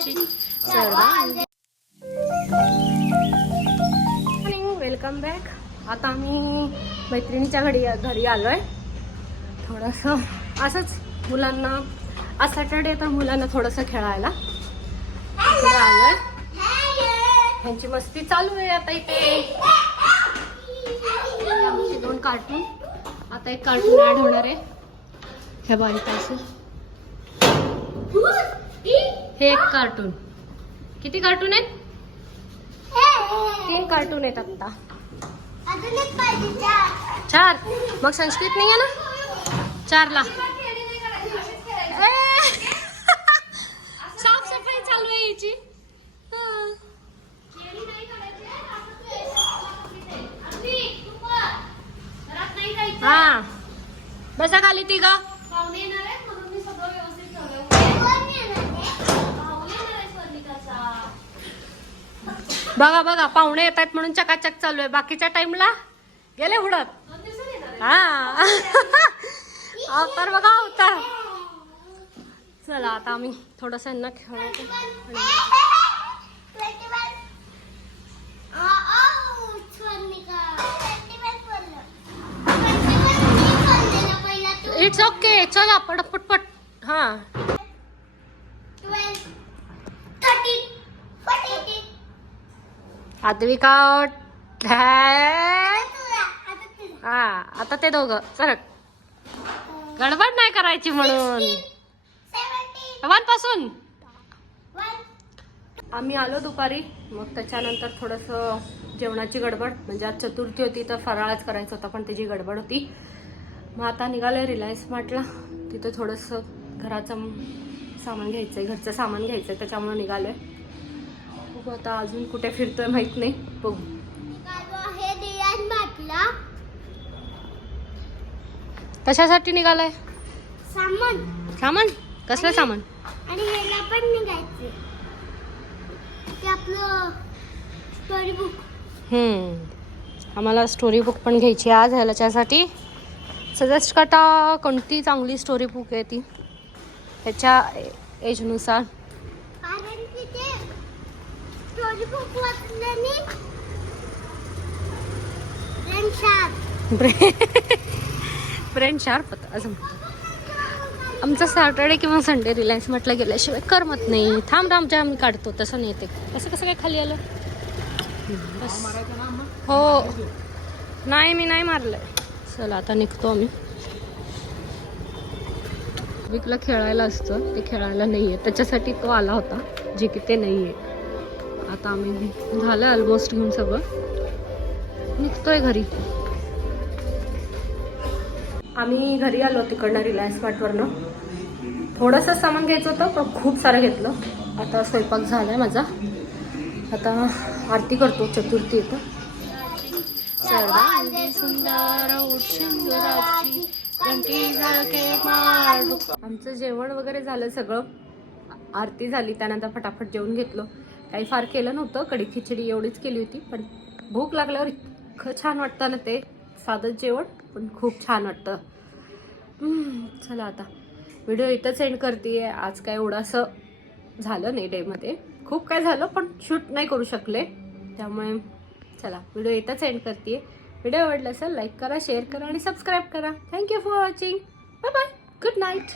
सुंदराची सर्वांगी. Welcome back. आता आम्ही मैत्रिणीच्या घरी आलोय. थोडंसं असंच मुलांना, आज सॅटर्डे तर मुलांना थोडंसं खेळायला इकडे आलोय. ह्यांची मस्ती चालू आहे आता इथे. आमचे 2 कार्टून, आता एक कार्टून ऍड होणार आहे. हे बारीकायचं हे एक कार्टून. किती कार्टून आहेत? 3 कार्टून आहेत आता. 4. मग संस्कृत नाही आहे ना 4ला. साफसफाई चालू आहे याची. हा बसा खाली ती ग. बघा बघा पाहुणे येतात म्हणून चकाचक चालू आहे. बाकीच्या टाइमला गेले उडत. हा अवतार बघा अवतार. चला आता आम्ही थोडस यांना खेळतो. It's okay. चला पटपट. हा आद्विका हा आता ते दोघं सरक. गडबड नाही करायची म्हणून. 1 पासून आम्ही आलो दुपारी. मग त्याच्यानंतर थोडंसं जेवणाची गडबड, म्हणजे आज चतुर्थी होती तर फराळच करायचं होता पण त्याची गडबड होती. मग आता निघालोय रिलायन्स मार्टला. तिथं थोडंसं घराचं सामान घ्यायचंय, घरचं सामान घ्यायचंय, त्याच्यामुळे निघालोय. बघू आता अजून कुठे फिरतोय माहित नाही. बघू. कशासाठी निघालाय? सामान कसलं सामान? आणि ह्याला पण निघायचं ते आपलं स्टोरी बुक. आम्हाला स्टोरी बुक पण घ्यायची आज. ह्याच्यासाठी सजेस्ट करता कोणती चांगली स्टोरी बुक आहे ती त्याच्या एजनुसार. कारण की ते स्टोरी बुक वाचल्याने ब्रेन शार्प होतं. अजून आमचं सॅटर्डे किंवा संडे रिलायन्स म्हटलं गेल्याशिवाय करमत नाही. थांब आम्ही काढतो तसं नाही. ते कसं काय खाली आलं? बस हो नाही मी नाही मारलंय. चला आता निघतो आम्ही. विकला खेळायला असतं, ते खेळायला नाहीये, त्याच्यासाठी तो आला होता जे की ते नाहीये. आता आम्ही झालं ऑलमोस्ट घेऊन सगळं निघतोय घरी. आम्ही घरी आलो तिकडनं रिलायन्स मार्टवरनं. थोडंसं सामान घ्यायचं होतं पण खूप सारं घेतलं. आता स्वयंपाक झालाय माझा. आता आरती करतो. चतुर्थी येतं. सर्वांगी सुंदर उठशिंगराची घंटी झळके मारू. आमचं जेवण वगैरे झालं सगळं. आरती झाली त्यानंतर फटाफट जेवण घेतलं. काही फार केलं नव्हतं, कढी खिचडी एवढीच केली होती. पण भूक लागल्यावर इतकं छान वाटतं ना ते. साधं जेवण पण खूप छान वाटतं. चला आता व्हिडिओ इथंच एंड करते. आज काय एवढंसं झालं नाही डेमध्ये. खूप काय झालं पण शूट नाही करू शकले. त्यामुळे चला व्हिडिओ इथंच एंड करते. व्हिडिओ आवडला असेल लाईक करा, शेअर करा आणि सबस्क्राईब करा. Thank you for watching. Bye bye. Good night.